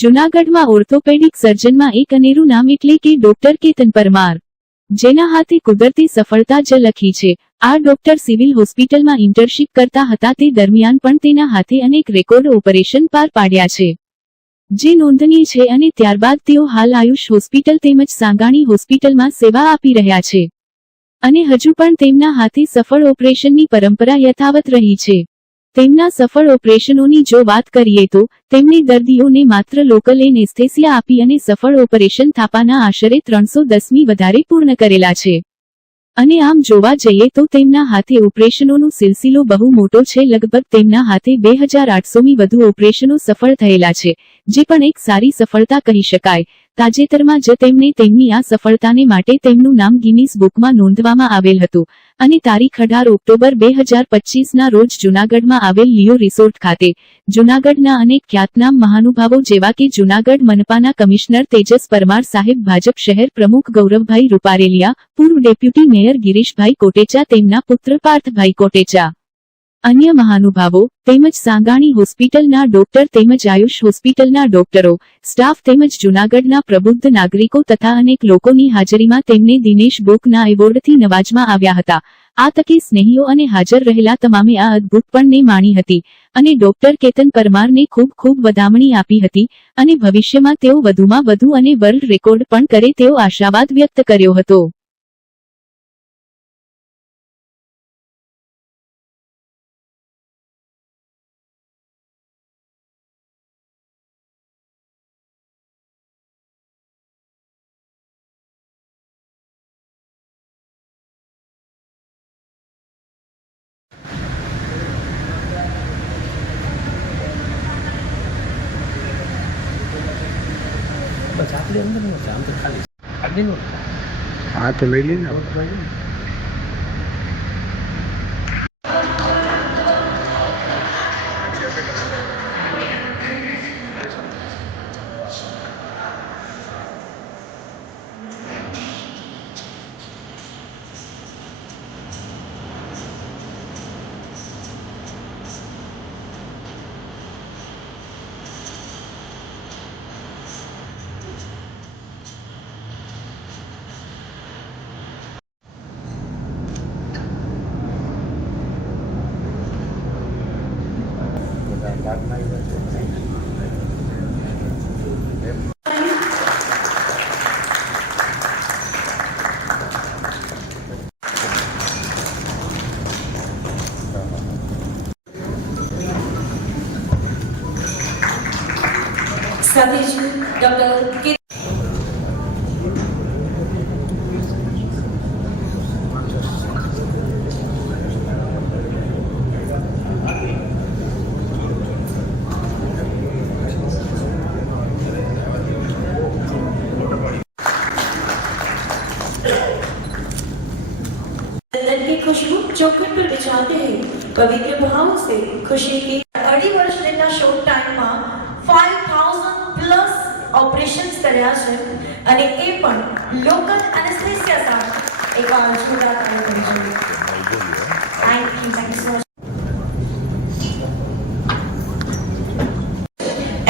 જૂનાગઢમાં ઓર્થોપેડિક સર્જનમાં એક અનેરું નામ એટલે કે ડોક્ટર કેતન પરમાર, જેના હાથે કુદરતી સફળતા જ લખી છે। આ ડોક્ટર સિવિલ હોસ્પિટલમાં ઇન્ટર્નશીપ કરતા હતા તે દરમિયાન પણ તેના હાથે અનેક રેકોર્ડ ઓપરેશન પાર પાડ્યા છે, જે નોંધનીય છે। અને ત્યારબાદ તેઓ હાલ આયુષ હોસ્પિટલ તેમજ સાંગાણી હોસ્પિટલમાં સેવા આપી રહ્યા છે અને હજુ પણ તેમના હાથે સફળ ઓપરેશનની પરંપરા યથાવત રહી છે। તેમના સફળ ઓપરેશનોની જો વાત કરીએ તો તેમણે દર્દીઓને માત્ર લોકલ એનેસ્થેસિયા આપી અને સફળ ઓપરેશન થાપાના આશરે 310મી વધારે પૂર્ણ કરેલા છે। અને આમ જોવા જઈએ તો તેમના હાથે ઓપરેશનોનો સિલસિલો બહુ મોટો છે। લગભગ તેમના હાથે 2800મી વધુ ઓપરેશનો સફળ થયેલા છે, જે પણ એક સારી સફળતા કહી શકાય। તાજેતરમાં જ તેમણે તેમની આ સફળતાને માટે તેમનું નામ ગિનીસ બુકમાં નોંધવામાં આવેલ હતું અને તારીખ 18 ઓક્ટોબર 2025ના રોજ જૂનાગઢમાં આવેલ લિયો રિસોર્ટ ખાતે જૂનાગઢના અનેક ખ્યાતનામ મહાનુભાવો જેવા કે જૂનાગઢ મનપાના કમિશનર તેજસ પરમાર સાહેબ, ભાજપ શહેર પ્રમુખ ગૌરવભાઈ રૂપારેલિયા, પૂર્વ ડેપ્યુટી મેયર ગિરીશભાઈ કોટેચા, તેમના પુત્ર પાર્થભાઈ કોટેચા, અન્ય મહાનુભાવો તેમજ સાંગાણી હોસ્પિટલના ડોક્ટર તેમજ આયુષ હોસ્પિટલના ડોક્ટરો, સ્ટાફ તેમજ જૂનાગઢના પ્રબુદ્ધ નાગરિકો તથા અનેક લોકોની હાજરીમાં તેમને દિનેશ બુકના એવોર્ડથી નવાજવામાં આવ્યા હતા। આ તકે સ્નેહીઓ અને હાજર રહેલા તમામે આ અદ્ભુત પળને માણી હતી અને ડોક્ટર કેતન પરમારને ખૂબ ખૂબ વધામણી આપી હતી અને ભવિષ્યમાં તેઓ વધુમાં વધુ અને વર્લ્ડ રેકોર્ડ પણ કરે તેવો આશાવાદ વ્યક્ત કર્યો હતો। बस आपले अंदर नव्हतं, आमचं खाली आधी नव्हतं। हाँ तो ले लीजिए। सतीश डॉक्टर के की खुशबू चौखट पर बिछाते हैं पवित्र भाव से खुशी की 2.5 वर्ष लेना शॉर्ट टाइम में 5000 प्लस ऑपरेशंस કર્યા છે અને એ પણ લોકલ એનેસ્થેસિયા સાથે એક જોરદાર કાર્ય કરી છે। Thank you so much.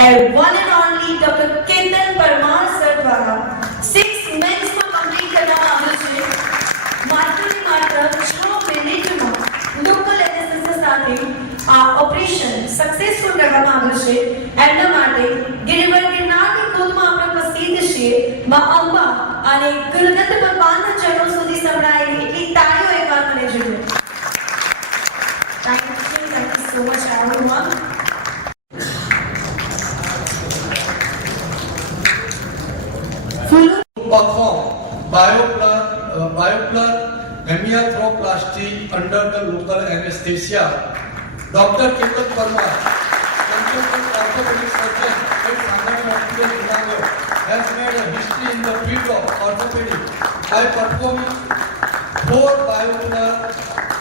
And one and only Dr. Ketan Parmar sir દ્વારા 6 months માં કમ્પ્લીટ કરવામાં આવ્યું છે। માત્ર 6 મિનિટમાં લોકલ એનેસ્થેસિયા સાથે આ ઓપરેશન સક્સેસફુલ કરવામાં આવ્યું છે। એમના માટે ગિરિવર ગિરનારની ગોદમાં આપણે પ્રસિદ્ધ છીએ માં અંબા અને ગુરુદત્ત ભગવાનના ચરણો સુધી સંભળાયેલી એટલી તાળીઓ એકવાર મને જોઈએ। Thank you so much everyone। perform bioplug hemiarthroplasty under the local anesthesia. Dr. Ketan Parmar, consultant orthopedic surgeon at Saangani Hospital, Junagadh, has made a history in the field of orthopedics by performing 4 bioplug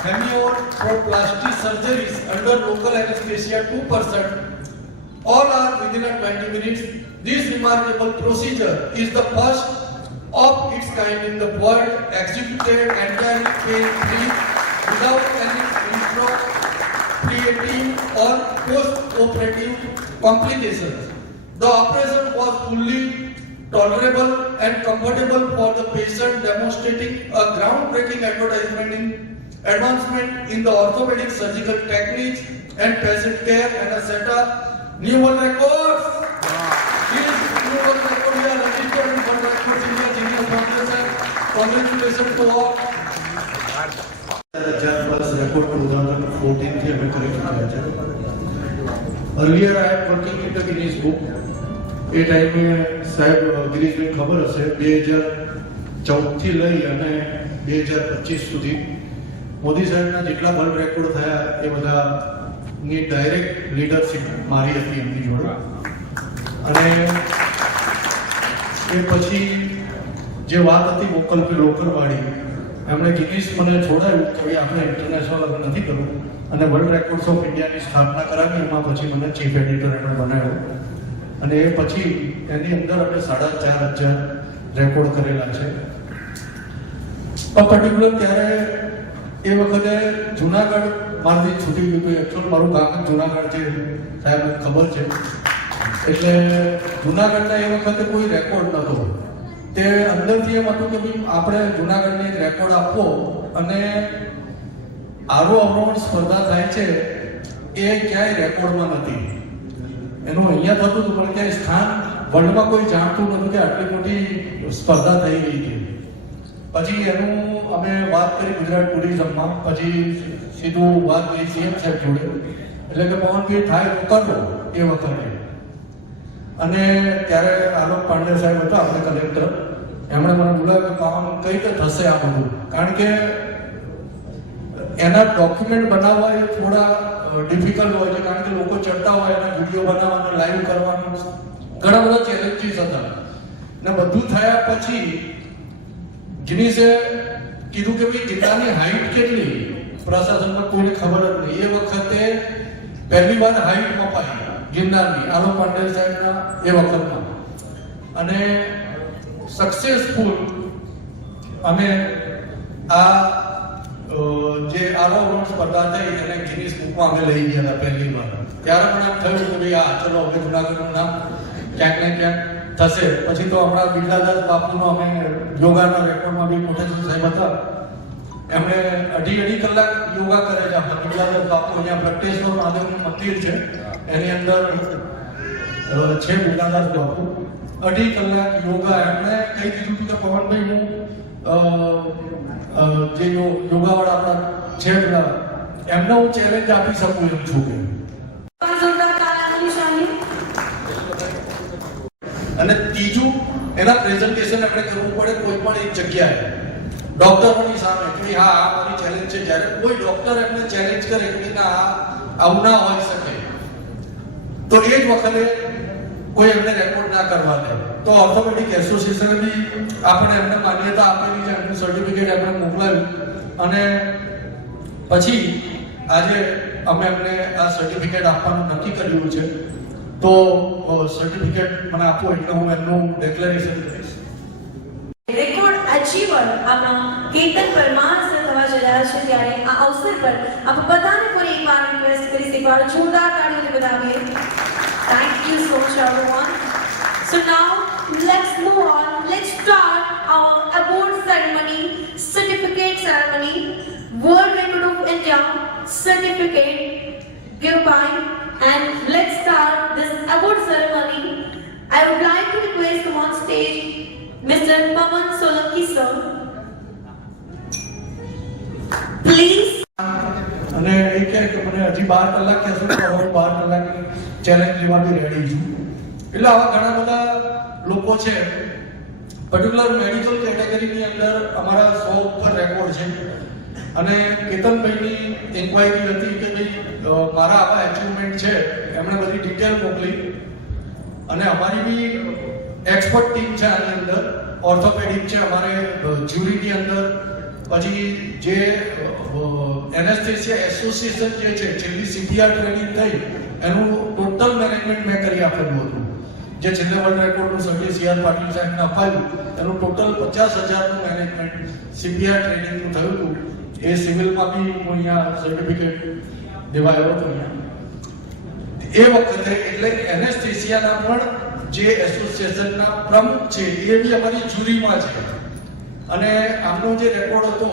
hemiarthroplasty surgeries under local anesthesia 2%. All are within 20 minutes. This remarkable procedure is the first of its kind in the world, executed entirely pain-free without any intraoperative or post-operative complications. The operation was fully tolerable and comfortable for the patient, demonstrating a groundbreaking advancement in the orthopedic surgical techniques and patient care and a set of new world records. These new world records are registered in World Records India Genius Foundation. Congratulations to all. Record 2014 થી અમે કરી ચૂક્યા છે. Earlier I am working in the Guinness book. એ ટાઈમે સાહેબ ગિરીશભાઈ ખબર હશે 2014 થી લઈ અને 2025 સુધી મોદી સાહેબના જેટલા વર્લ્ડ રેકોર્ડ થયા એ બધાની ડાયરેક્ટ લીડરશિપ મારી હતી એમની જોડે. અને એ પછી જે વાત હતી વોકલ કે લોકલ વાળી, એમણે ગિનીસ મને છોડાયું કે ભાઈ આપણે ઇન્ટરનેશનલ હવે નથી કરવું અને વર્લ્ડ રેકોર્ડ્સ ઓફ ઇન્ડિયાની સ્થાપના કરાવી. એમાં પછી મને ચીફ એડિટર એમણે બનાવ્યો અને એ પછી એની અંદર અમે 4500 રેકોર્ડ કરેલા છે. પર્ટિક્યુલર ત્યારે એ વખતે જુનાગઢ મારાથી છૂટી ગયું હતું. એકચ્યુઅલ મારું ગામ જુનાગઢ છે, સાહેબ ખબર છે. એટલે જુનાગઢના એ વખતે કોઈ રેકોર્ડ નહોતો. તે અંદરથી એમ હતું કે ભાઈ આપણે જુનાગઢને એક રેકોર્ડ આપવો અને આરો અવરોહણ સ્પર્ધા થાય છે એ ક્યાંય રેકોર્ડમાં નથી. એનું અહીંયા થતું હતું પણ ક્યાંય સ્થાન વર્લ્ડમાં કોઈ જાણતું નહોતું કે આટલી મોટી સ્પર્ધા થઈ ગઈ છે. પછી એનું અમે વાત કરી ગુજરાત ટુરિઝમમાં, પછી સીધું વાત કરી સીએમ સાહેબ જોડે. એટલે કે પવનભાઈ થાય તો કરો એ વખતે. અને ત્યારે આલોક પાંડે સાહેબ હતા આપણે કલેક્ટર, એમણે મને બોલાવ્યું કે પવન કઈ રીતે થશે આ બધું, કારણ કે એના ડોક્યુમેન્ટ બનાવવા એ થોડા ડિફિકલ્ટ હોય છે, કારણ કે લોકો ચડતા હોય એના વિડીયો બનાવવાનો, લાઈવ કરવાનો, ઘણા બધા ચેલેન્જીસ હતા. ને બધું થયા પછી ગિનીસે કીધું કે ભાઈ ગિરનારની હાઈટ કેટલી, પ્રશાસનમાં કોઈને ખબર જ નહીં. એ વખતે પહેલી વાર હાઈટ મપાઈ ગિરનારની આલોક પાંડે સાહેબના એ વખતમાં. અને સક્સેસફુલ અમે આ જે આરોહણ સ્પર્ધા થઈ એને ગિનીસ બુકમાં અમે લઈ ગયા હતા પહેલી વાર. ત્યારે પણ એમ થયું કે ભાઈ આ ચલો હવે જુનાગઢનું નામ ક્યાંક ને ક્યાંક થશે. પછી તો હમણાં બિરલાદાસ બાપુનો અમે યોગાના રેકોર્ડમાં બી કોટેશન સાહેબ હતા, એમણે અઢી કલાક યોગા કરે છે. આપણે બિરલાદાસ બાપુ અહીંયા પ્રગટેશ્વર મહાદેવનું મંદિર છે એની અંદર છે બિરલાદાસ બાપુ. 2.5 કલાક યોગા એમણે કહી દીધું કે પવનભાઈ હું જે યોગાવાળા આપણા છે એમને હું ચેલેન્જ આપી શકું એમ છું કે. અને ત્રીજું એના પ્રેઝન્ટેશન આપણે કરવું પડે કોઈ પણ એક જગ્યાએ ડોક્ટરોની સામે કે હા આ મારી ચેલેન્જ છે. જ્યારે કોઈ ડોક્ટર એમને ચેલેન્જ કરે કે ના આવું ના હોઈ શકે તો એ જ વખતે કોઈ એમને રેકોર્ડ ના કરવા દે. તો ઓર્થોપેડિક એસોસિએશને બી આપણે એમને માન્યતા આપેલી છે, એમનું સર્ટિફિકેટ એમને મોકલાવ્યું અને પછી આજે અમે એમને આ સર્ટિફિકેટ આપવાનું નક્કી કર્યું છે. તો સર્ટિફિકેટ મને આપો એટલે હું એમનું ડિક્લેરેશન કરીશ. રેકોર્ડ અચીવર આપણા કેતન પરમાર સર થવા જઈ રહ્યા છે, ત્યારે આ અવસર પર આપ બધાને ફરી એકવાર રિક્વેસ્ટ કરીશ, એકવાર જોરદાર તાળીઓથી વધાવીએ. Thank you so much everyone. So now let's move on. Let's start our award ceremony, certificate ceremony, World Record of India certificate given by, and let's start this award ceremony. I would like to request come on stage Mr. Pawan Solanki sir. Please. અને એ કહે કે મને હજી 12 કલાક કહેશું તો હું 12 કલાકની ચેલેન્જ લેવાની રેડી છું. એટલે આવા ઘણા બધા લોકો છે. પર્ટિક્યુલર મેડિકલ કેટેગરીની અંદર અમારા 100 ઉપર રેકોર્ડ છે. અને કેતનભાઈની ઇન્ક્વાયરી હતી કે ભાઈ મારા આવા એચિવમેન્ટ છે, એમણે બધી ડિટેલ મોકલી અને અમારી બી એક્સપર્ટ ટીમ છે આની અંદર. ઓર્થોપેડિક છે અમારે જ્યુરીની અંદર, પછી જે એનેસ્થેસિયા એસોસિએશન જે છે છેલ્લી સીપીઆર ટ્રેનિંગ થઈ એનું ટોટલ મેનેજમેન્ટ મેં કરી આપેલું હતું. જે છેલ્લે વર્લ્ડ રેકોર્ડનું સર્ટિ સીઆર પાટીલ સાહેબને અપાયું એનું ટોટલ 50,000નું મેનેજમેન્ટ સીપીઆર ટ્રેનિંગનું થયું હતું. એ સિવિલમાં બી હું અહીંયા સર્ટિફિકેટ દેવા આવ્યો હતો અહીંયા એ વખતે. એટલે એનેસ્થેસિયાના પણ જે એસોસિએશનના પ્રમુખ છે એ બી અમારી જ્યુરીમાં છે અને આમનો જે રેકોર્ડ હતો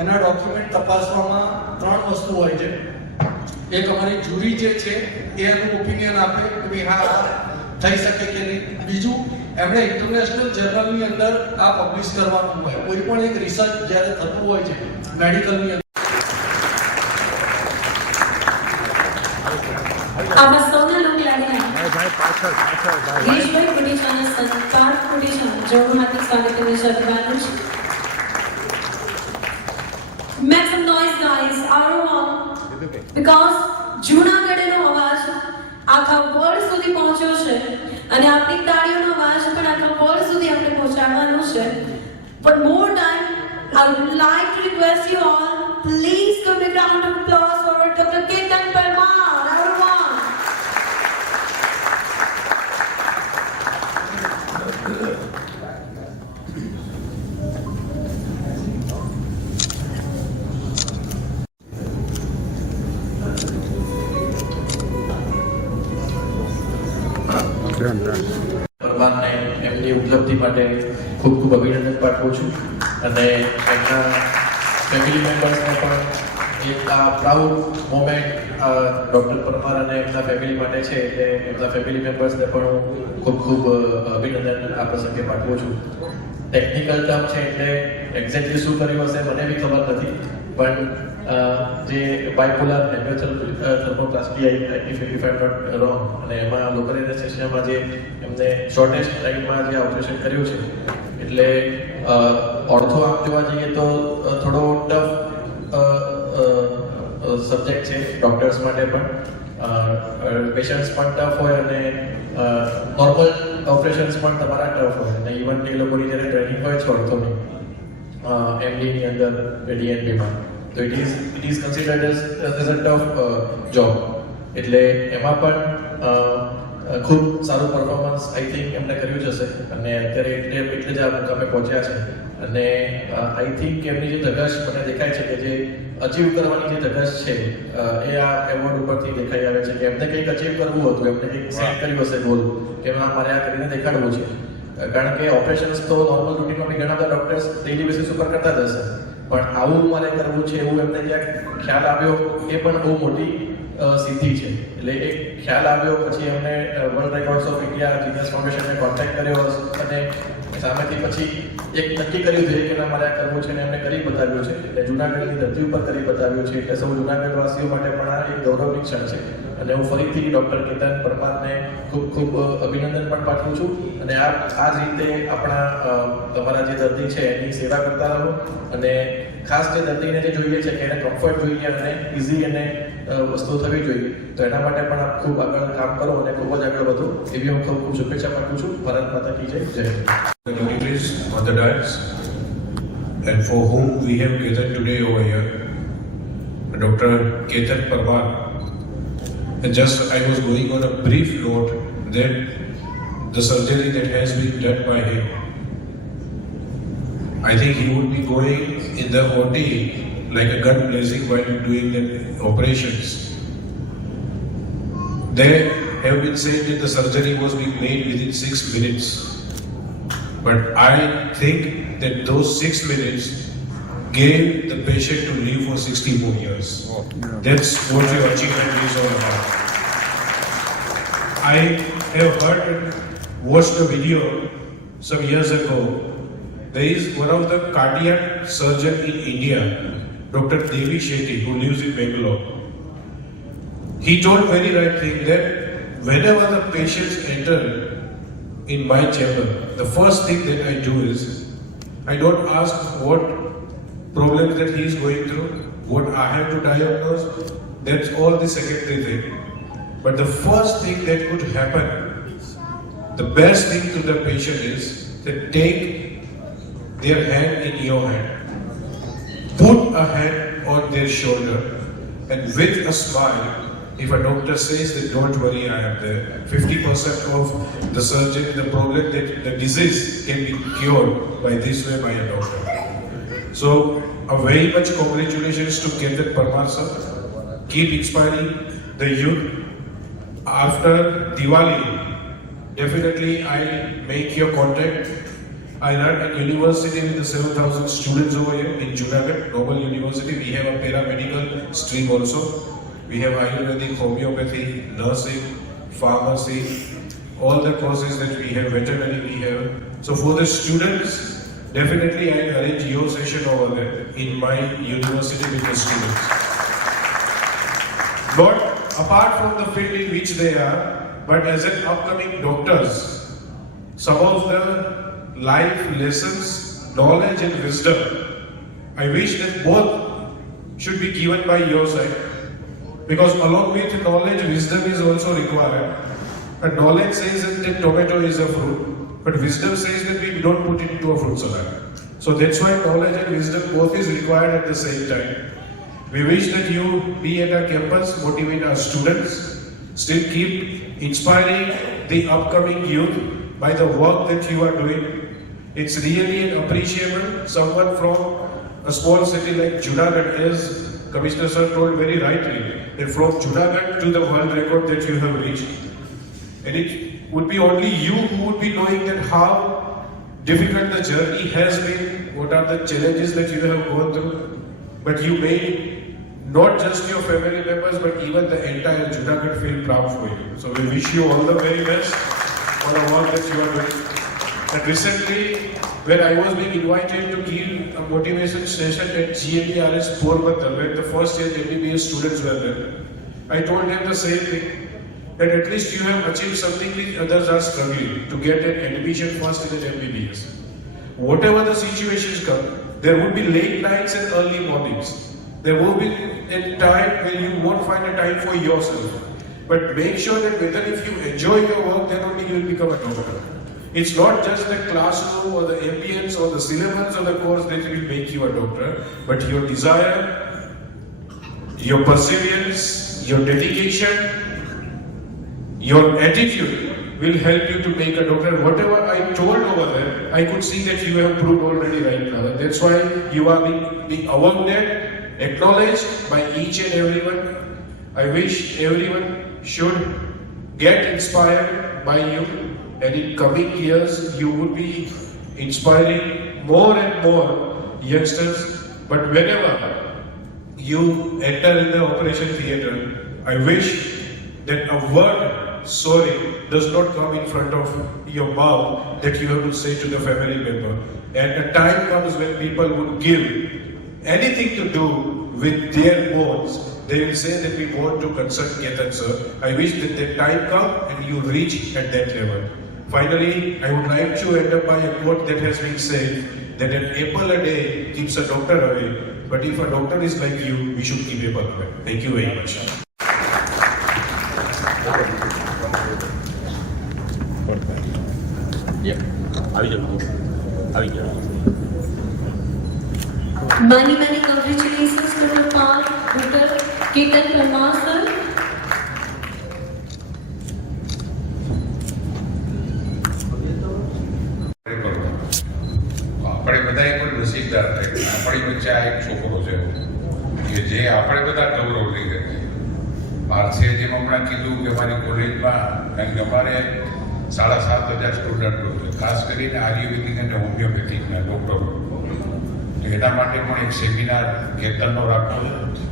એના ડોક્યુમેન્ટ તપાસવામાં 3 વસ્તુ હોય છે. એક અમારી જ્યુરી જે છે એ એનું ઓપિનિયન આપે કે ભાઈ હા થઈ શકે કે નહીં. બીજું એમણે ઇન્ટરનેશનલ જર્નલની અંદર આ પબ્લિશ કરવાનું હોય. કોઈ પણ એક રિસર્ચ જ્યારે થતું હોય છે મેડિકલની અંદર. આપણા સૌના લોક લાડીના ભાઈ પાછળ ભાઈ દેશભાઈ કોટેચાના સત્કાર કોટેચા જળમાંથી સ્વાગતની શરૂઆત છે. Make some noise guys, આરોહ, because જૂનાગઢનો અવાજ આખા વર્લ્ડ સુધી પહોંચ્યો છે અને આપણી તાળીઓનો અવાજ પણ આખા વર્લ્ડ સુધી આપણે પહોંચાડવાનો છે. But more time, I would like to request you all, please give a round of applause for Dr. Ketan Parmar. Everyone. પરમારને એમની ઉપલબ્ધિ માટે ખૂબ ખૂબ અભિનંદન પાઠવું છું અને એમના ફેમિલી મેમ્બર્સને પણ એક આ પ્રાઉડ મોમેન્ટ ડૉક્ટર પરમાર અને એમના ફેમિલી માટે છે એટલે એમના ફેમિલી મેમ્બર્સને પણ હું ખૂબ ખૂબ અભિનંદન આ પ્રસંગે પાઠવું છું. ટેકનિકલ ટર્મ છે એટલે એક્ઝેક્ટલી શું કર્યું હશે મને બી ખબર નથી પણ જે bipolar thermoplasty if I not wrong અને એમાં લોકલ એનેસ્થેસિયામાં જે એમને શોર્ટેસ્ટ ટાઈમમાં જે ઓપરેશન કર્યું છે એટલે ઓર્થો આમ જોવા જઈએ તો થોડો ટફ સબ્જેક્ટ છે ડૉક્ટર્સ માટે પણ. પેશન્ટ્સ પણ ટફ હોય અને નોર્મલ ઓપરેશન્સ પણ તમારા ટફ હોય અને ઇવન એ લોકોની જ્યારે ટ્રેનિંગ હોય છે ઓર્થોની એમડીની અંદર ડીએનબીમાં તો it is considered as a tough job એટલે એમાં પણ ખૂબ સારું પરફોર્મન્સ આઈ થિંક એમને કર્યું જ હશે અને અત્યારે એટલે જ આ મુકામે પહોંચ્યા છે અને આઈ થિંક એમની જે ધગશ મને દેખાય છે કે જે અચીવ કરવાની જે ધગશ છે એ આ એવોર્ડ ઉપરથી દેખાઈ આવે છે કે એમને કંઈક અચીવ કરવું હતું એમને કંઈક સેટ કર્યું હશે ગોલ કે મારે આ કરીને દેખાડવું છે કારણ કે ઓપરેશન્સ તો નોર્મલ રૂટીનમાં બી ઘણા બધા ડૉક્ટર્સ ડેઇલી બેસિસ ઉપર કરતા જ હશે પણ આવું મારે કરવું છે એવું એમને ક્યાંક ખ્યાલ આવ્યો એ પણ બહુ મોટી સિદ્ધિ છે. એટલે એક ખ્યાલ આવ્યો પછી એમને world records of India genius ફાઉન્ડેશનને કોન્ટેક્ટ કર્યો અને સામેથી પછી એક નક્કી કર્યું છે કે ના મારે આ કરવું છે અને એમને કરી બતાવ્યું છે એટલે જૂનાગઢની ધરતી ઉપર કરી બતાવ્યું છે એટલે સૌ જૂનાગઢવાસીઓ માટે પણ આ એક ગૌરવની ક્ષણ છે અને હું ફરીથી ડૉક્ટર કેતન પરમારને ખૂબ ખૂબ અભિનંદન પણ પાઠવું છું અને આ જ રીતે આપણા તમારા જે દર્દી છે એની સેવા કરતા રહો અને ખાસ જે દર્દીને જે જોઈએ છે કે એને કમ્ફર્ટ જોઈએ અને ઇઝી અને વસ્તુ થવી જોઈએ તો એના માટે પણ આપ ખૂબ આગળ કામ કરો અને ખૂબ જ આગળ વધો એવી હું ખૂબ ખૂબ શુભેચ્છા પાઠવું છું. ભારત માતા કી જય. જય Hind. The dignitaries on the dais and for whom we have gathered today over here, Dr. Ketan Parmar. And just I was going on a brief note that the surgery that has been done by him, I think he would be going in the OT like a gun blazing while doing the operations. They have been saying that the surgery was being made within 6 minutes. But I think that those 6 minutes gave the patient to live for 60 more years. That's what your achievement is all about. I have heard and watched a video some years ago. There is one of the cardiac surgeon in India, Dr. Devi Shetty, who lives in Bangalore. He told very right thing that whenever the patients enter in my chamber, the first thing that I do is I don't ask what problems that he is going through, what I have to diagnose. That's all the secondary thing. But the first thing that could happen, the best thing to the patient is that take their hand in your hand, put a hand on their shoulder, and with a smile, if a doctor says that don't worry, I am there, 50% of the surgery, the problem that the disease can be cured by this way by a doctor. So, a very much congratulations to Ketan Parmar sir. Keep inspiring the youth. After Diwali, definitely I'll make your contact. I run a university with the 7,000 students over here in Junagadh, Global University. We have a paramedical stream also. We have Ayurvedic, homeopathy, nursing, pharmacy, all the courses that we have, veterinary we have. So for the students, definitely I'll arrange your session over there in my university with the students. Not apart from the field in which they are, but as an upcoming doctors, some of the life lessons, knowledge and wisdom, I wish that both should be given by your side. Because along with knowledge, wisdom is also required. And knowledge says that tomato is a fruit, but wisdom says that we don't put it into a fruit salad. So that's why knowledge and wisdom both is required at the same time. We wish that you be at our campus, motivate our students, still keep inspiring the upcoming youth by the work that you are doing. It's really an appreciable. Someone from a small city like Junagadh, as Commissioner Sir told very rightly, that from Junagadh to the world record that you have reached. And it would be only you who would be knowing that how difficult the journey has been, what are the challenges that you have gone through. But you made not just your family members, but even the entire Junagadh feel proud for you. So we wish you all the very best for the work that you are doing. And recently, when I was being invited to give a motivation session at GMERS Porbandar, when the first year MBBS students were there, I told them the same thing, that at least you have achieved something which others are struggling to get an admission first in an MBBS. Whatever the situations come, there would be late nights and early mornings. There will be a time when you won't find a time for yourself. But make sure that whether if you enjoy your work, then only you will become a doctor. It's not just the classroom or the ambience or the syllabus or the course that will make you a doctor, but your desire, your perseverance, your dedication, your attitude will help you to make a doctor. Whatever I told over there, I could see that you have proved already right now. And that's why you are being awarded, acknowledged by each and everyone. I wish everyone should get inspired by you. And in coming years, you would be inspiring more and more youngsters. But whenever you enter in the operation theatre, I wish that a word sorry does not come in front of your mouth that you have to say to the family member. And the time comes when people would give anything to do with their bones. They will say that we want to consult Ketan sir. I wish that the time come and you reach at that level. Finally, I would like to end up by a quote that has been said that an apple a day keeps a doctor away, but if a doctor is like you, we should keep apple away. Thank you very much. Many congratulations to the Dr. Ketan Parmar sir. આપણે બધા પણ નસીબદાર થાય. આપણી વચ્ચે આ એક છોકરો છે કે જે આપણે બધા ગૌરવ લઈ શકીએ. પાર્થે જેમ હમણાં કીધું કે મારી કોલેજમાં, કારણ કે અમારે 7,500 સ્ટુડન્ટો છે, ખાસ કરીને આયુર્વેદિક અને હોમિયોપેથિકના ડૉક્ટરો. એના માટે પણ એક સેમિનાર કેતનનો રાખવો છે.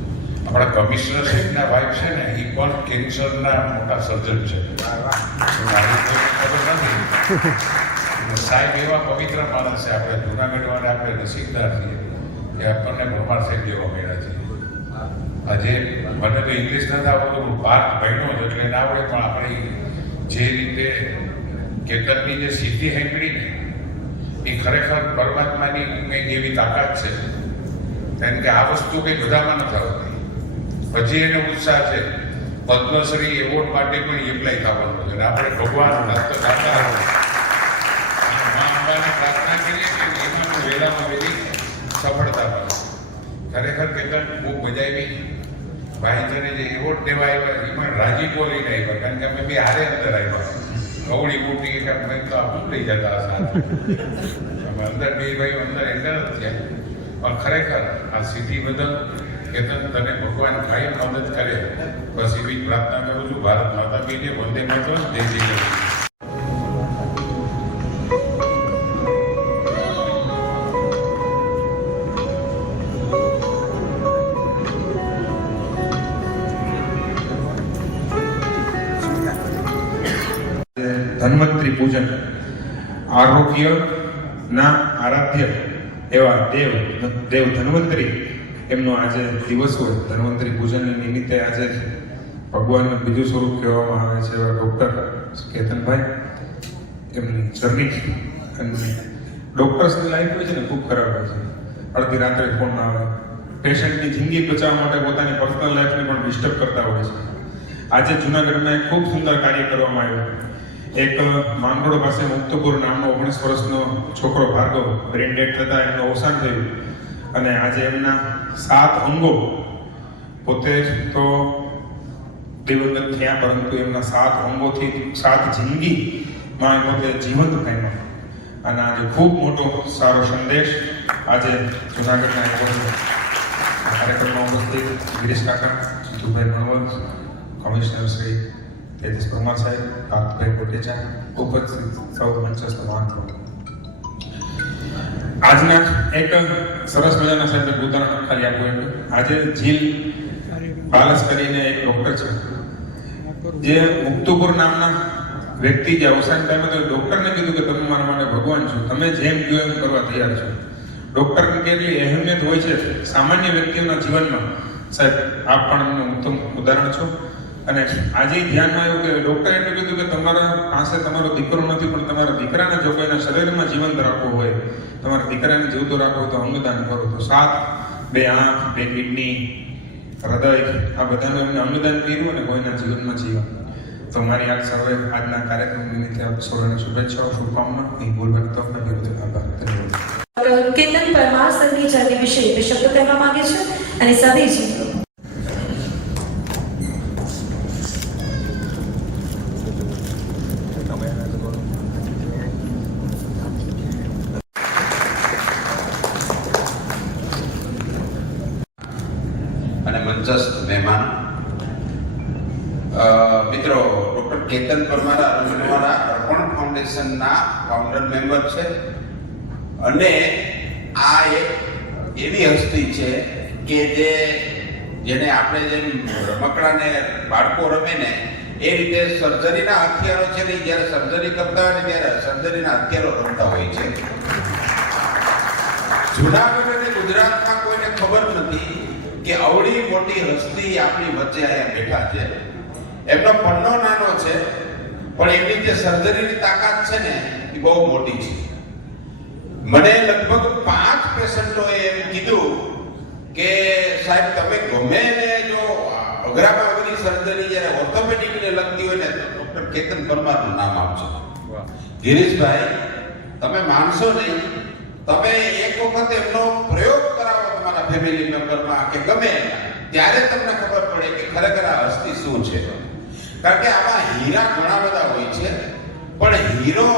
આપણા કમિશનર સાહેબના વાઇફ છે ને, એ પણ કેન્સરના મોટા સર્જન છે. ખબર નથી. સાહેબ એવા પવિત્ર માણસ છે. આપણે જૂનાગઢ વાળા આપણે નસીબદાર છીએ કે આપણને ભરમાર સાહેબ જેવા મળ્યા છે. આજે મને તો ઇંગ્લિશ નથી આવડતું, ભારત બહેનો જ એટલે ના આવડે, પણ આપણે જે રીતે કેતનની જે સિદ્ધિ સાંભળી ને, એ ખરેખર પરમાત્માની કંઈક એવી તાકાત છે. કારણ કે આ વસ્તુ કંઈ બધામાં નથી આવતી. પછી એનો ઉત્સાહ છે પદ્મશ્રી એવોર્ડ માટે પણ એપ્લાય થવાનું છે. આપણે ભગવાન પ્રાર્થના કરીએ કે એમાં વહેલામાં વહેલી સફળતા મળે. ખરેખર કેતન બહુ મજા આવી. ભાઈ તને જે એવોર્ડ દેવા આવ્યા એમાં રાજીપો લઈને આવ્યા, કારણ કે અમે બે હારે અંદર આવ્યા. કવડી મોટી કે અમે તો આપણું લઈ જતા હશે. અમે અંદર બે ભાઈ અંદર એન્ટર જ થયા. પણ ખરેખર આ સિદ્ધિ બદલ કેતન તને ભગવાન કાયમ મદદ કરે. બસ એવી પ્રાર્થના કરું છું. ભારત માતા કીને વંદે માતરમ, જય જય. ધન્વંતરી પૂજન, આરોગ્યના આરાધ્ય એવા દેવ ધન્વંતરી એમનો આજે દિવસ હોય. ધન્વંતરી પૂજનની નિમિત્તે આજે ભગવાનનું બીજું સ્વરૂપ કહેવામાં આવે છે એવા ડૉક્ટર કેતનભાઈ, એમની જર્ની અને ડૉક્ટર્સની લાઈફ હોય છે ને ખૂબ ખરાબ હોય છે. અડધી રાત્રે ફોન આવે, પેશન્ટની જિંદગી બચાવવા માટે પોતાની પર્સનલ લાઈફને પણ ડિસ્ટર્બ કરતા હોય છે. આજે જૂનાગઢમાં એક ખૂબ સુંદર કાર્ય કરવામાં આવ્યું. એક માંગરોળ પાસે મુક્તપુર નામનો 19 વર્ષનો છોકરો ભાર્ગવ બ્રેન ડેડ થતા એમનું અવસાન થયું અને આજે એમના 7 અંગો પોતે તો દિવંગત થયા, પરંતુ એમના 7 અંગોથી 7 જિંદગીમાં પોતે જીવંત થયા. અને આજે ખૂબ મોટો સારો સંદેશ આજે જૂનાગઢના કાર્યક્રમમાં ઉપસ્થિત ગિરીશ કાકા, જીતુભાઈ મણવર, કમિશનર શ્રી તેજસ પરમાર સાહેબ, કાર્તિકભાઈ કોટેચા, ઉપસ્થિત સૌ મંચસ્થ મહાનુભાવો. આજના એક સરસ મજાના સાહેબ ઉદાહરણ ખાલી આપવું એમ. આજે જીલ બાલસ કરીને એક ડૉક્ટર છે, જે મુક્તુપુર નામના વ્યક્તિ જે અવસાન ટાઈમે તો ડૉક્ટરને કીધું કે તમે મારા માટે ભગવાન છો, તમે જેમ કહો એમ કરવા તૈયાર છો. ડૉક્ટરની કેટલી અહેમિયત હોય છે સામાન્ય વ્યક્તિઓના જીવનમાં. સાહેબ આપ પણ એમનું ઉત્તમ ઉદાહરણ છો. અને આજે ધ્યાનમાં આવ્યું કે ડૉક્ટરે એટલું કીધું કે તમારા પાસે તમારો દીકરો નથી, પણ તમારા દીકરાને જો કોઈના શરીરમાં જીવંત રાખવો હોય, તમારા દીકરાને જીવતો રાખવો હોય તો અંગદાન કરો. તો 7 2 આંખ, 2 કિડની, હૃદય, આ બધાનું એમને અંગદાન કર્યું અને કોઈના જીવનમાં જીવન. તો મારી આ સર્વે આજના કાર્યક્રમ નિમિત્તે આપ સૌને શુભેચ્છાઓ, શુભકામના. અહીં ભૂલ વ્યક્ત આભાર. ધન્યવાદ. કેતન પરમાર સરની જર્ની વિશે બે શબ્દો કહેવા માંગે છે અને સાથે જ અને મંચસ્થ મહેમાન મિત્રો, ડૉક્ટર કેતન પરમાર અરુણવાલા અર્પણ ફાઉન્ડેશનના ફાઉન્ડર મેમ્બર છે અને આ એક એવી હસ્તી છે કે જેને આપણે જેમ રમકડાને બાળકો રમે ને એ રીતે સર્જરીના હથિયારો છે ને, જ્યારે સર્જરી કરતા હોય ને ત્યારે સર્જરીના હથિયારો રમતા હોય છે. જૂનાગઢ અને ગુજરાતમાં કોઈને ખબર નથી કે અવળી મોટી હસ્તી આપણી વચ્ચે અહીંયા બેઠા છે. એમનો પન્નો નાનો છે પણ એમની જે સર્જરીની તાકાત છે ને એ બહુ મોટી છે. મને લગભગ 5 પેશન્ટોએ એમ કીધું કે સાહેબ તમે ગમે ને જો અઘરામાં અઘરી સર્જરી જ્યારે ઓર્થોપેડિકને લગતી હોય ને તો ડૉક્ટર કેતન પરમારનું નામ આપજો. ગિરીશભાઈ, તમે માનશો નહીં, તમે એક વખત એમનો પ્રયોગ કરાવો તમારા ફેમિલી મેમ્બરમાં કે ગમે ત્યારે તમને ખબર પડે કે ખરેખર આ હસ્તી શું છે. કારણ કે આમાં હીરા ઘણા બધા હોય છે, પણ હીરો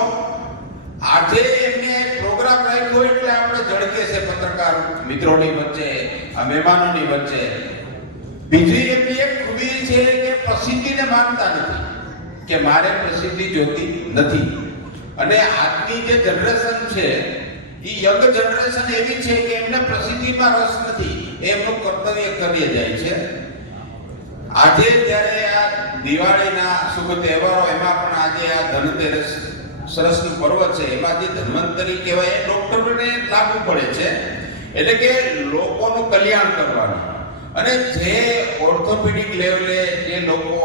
આજે એમને પ્રોગ્રામ રાખ્યો એટલે આપણે ઝળકે છે પત્રકાર મિત્રોની વચ્ચે, આ મહેમાનોની વચ્ચે. બીજી એમની એક ખૂબી છે કે પ્રસિદ્ધિને માનતા નથી, કે મારે પ્રસિદ્ધિ જોતી નથી. અને આજની જે જનરેશન છે એ યંગ જનરેશન એવી છે કે એમને પ્રસિદ્ધિમાં રસ નથી, એમનું કર્તવ્ય કરી જાય છે. આજે જ્યારે આ દિવાળીના શુભ તહેવારો, એમાં પણ આજે આ ધનતેરસ સરસનું પર્વ છે, એમાં જે ધન્વંતરી કહેવાય એ ડૉક્ટરોને લાગુ પડે છે. એટલે કે લોકોનું કલ્યાણ કરવાનું. અને જે ઓર્થોપેડિક લેવલે જે લોકો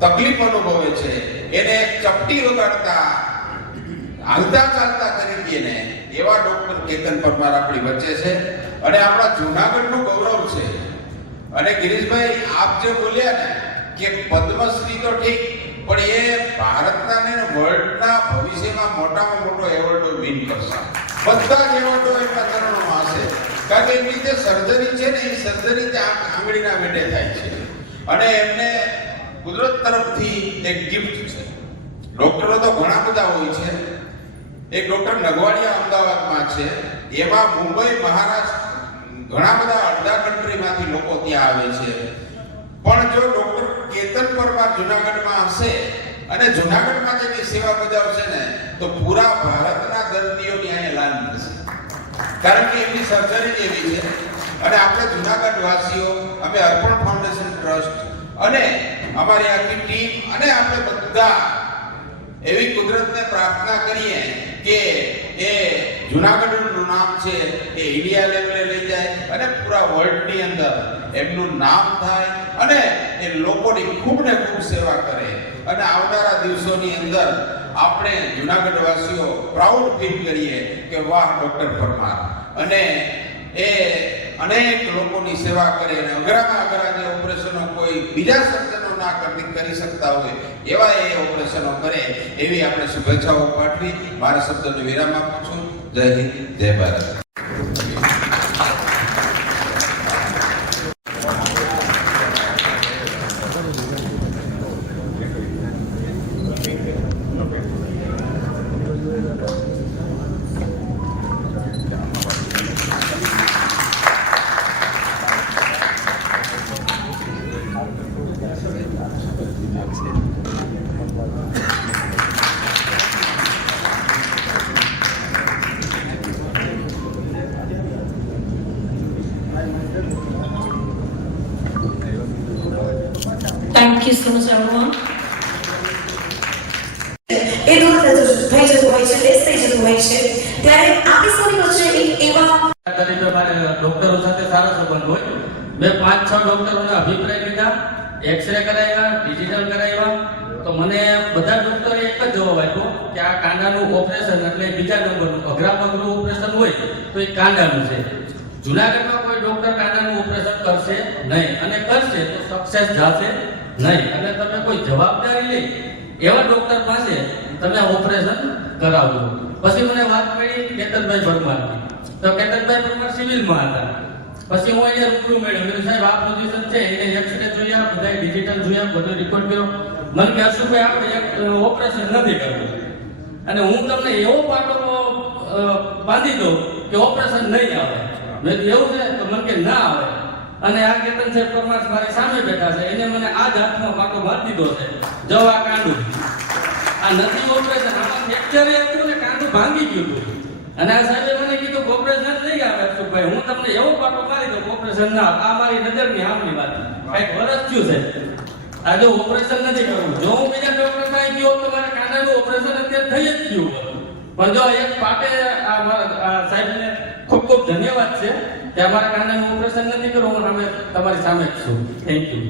તકલીફ અનુભવે છે એને ચપટી વગાડતા હાલતા ચાલતા કરી દઈએ ને એવા ડૉક્ટર કેતન પરમાર આપણી વચ્ચે છે અને આપણા જૂનાગઢનું ગૌરવ છે. અને ગિરીશભાઈ આપ જે બોલ્યા ને કે પદ્મશ્રી તો ઠીક, પણ એ ભારતના ને વર્લ્ડના ભવિષ્યમાં મોટામાં મોટો એવોર્ડ વિન કરશે. બધા જ એવોર્ડો એમના ચરણોમાં હશે. કારણ કે એમની જે સર્જરી છે ને એ સર્જરી જે આંગળીના વેઢે થાય છે અને એમને કુદરત તરફથી એક ગિફ્ટ છે. ડૉક્ટરો તો ઘણા બધા હોય છે. એક ડૉક્ટર નગવાડિયા અમદાવાદમાં છે, એમાં મુંબઈ, મહારાષ્ટ્ર ઘણા બધા અડધા કન્ટ્રીમાંથી લોકો ત્યાં આવે છે. પણ જો ડૉક્ટર કેતન પરમાર જૂનાગઢમાં હશે અને જૂનાગઢમાં જેની સેવા બજાવશે ને તો પૂરા ભારતના દર્દીઓની અહીંયા લાભ થશે. કારણ કે એમની સર્જરી એવી છે. અને આપણે જૂનાગઢ વાસીઓ, અમે અર્પણ ફાઉન્ડેશન ટ્રસ્ટ અને અમારી આખી ટીમ અને આપણે બધા એવી કુદરતને પ્રાર્થના કરીએ કે એ જુનાગઢનું નામ છે એ ઇન્ડિયા લેવલે લઈ જાય અને પૂરા વર્લ્ડની અંદર એમનું નામ થાય અને એ લોકોની ખૂબ ને ખૂબ સેવા કરે અને આવનારા દિવસોની અંદર આપણે જુનાગઢ વાસીઓ પ્રાઉડ ફીલ કરીએ કે વાહ ડોક્ટર પરમાર અને એ અનેક લોકોની સેવા કરે અને અઘરામાં અઘરા જે ઓપરેશનો કોઈ બીજા સર્જનો ના કરી શકતા હોય એવા એ ઓપરેશનો કરે એવી આપણે શુભેચ્છાઓ પાઠવી મારા શબ્દોને વિરામ આપું છું. જય હિન્દ, જય Bharat. Thank you so much, everyone. એ દૂર થઈ જતું હોય છે, લેસ થઈ જતું હોય છે, ત્યારે આપણી સૌની વચ્ચે એક એવા તરીકે મારે ડોક્ટરો સાથે સારો સંબંધ હોય. મેં 5-6 ડોક્ટરોના અભિપ્રાય લીધા, એક્સરે કરાવ્યા, ડિજિટલ કરાવ્યા, તો મને બધા ડોક્ટરે એક જ જવાબ આપ્યો કે આ કાંડાનું ઓપરેશન એટલે બીજા નંબરનું અઘરામાં ઓપરેશન હોય તો એ કાંડાનું છે. જુનાગઢમાં કોઈ ડોક્ટર કાંડાનું ઓપરેશન કરશે નહીં અને કરશે તો સક્સેસ જશે નહીં. અને તમે કોઈ જવાબદારી લઈ એવા ડોક્ટર પાસે તમે ઓપરેશન કરાવજો. પછી મને વાત મળી કેતનભાઈ પરમારની. તો કેતનભાઈ પરમાર સિવિલમાં હતા. પછી હું અહીંયા રૂબરૂ મેળવ્યું, સાહેબ આ પોઝિશન છે, એને એક્સરે જોયા, બધા ડિજિટલ જોયા, બધો રેકોર્ડ કર્યો. મને કે અશુભાઈ આપણે ઓપરેશન નથી કરવું અને હું તમને એવો પાટો બાંધી દઉં કે ઓપરેશન નહીં આવે. મેં એવું છે તો મને કે ના આવે. અને આ કેતન સાહેબ પરમાર મારી સામે બેઠા છે, એને મને આ જ હાથમાં પાટો બાંધી દીધો છે, જવા કાંડું આ નથી ઓપરેશન, આમાં ફ્રેક્ચર હતું ને કાંડું ભાંગી ગયું હતું. અને આ સાહેબે મને કીધું ઓપરેશન નહીં આવે અશુભાઈ, હું તમને એવો પાટો મારી દઉં ઓપરેશન ના આવે. આ મારી નજરની સામેની વાત, કઈક વરસ થયું છે. આ જો ઓપરેશન નથી કરવું, જો હું બીજા ડોક્ટર પાસે ગયો તો મારા કાંડાનું ઓપરેશન અત્યારે થઈ જ ગયું. પણ જો એક પાટે આ સાહેબને ખૂબ ખૂબ ધન્યવાદ છે કે અમારા કાંડાનું ઓપરેશન નથી કરવું, અમે તમારી સામે જ છું. Thank you.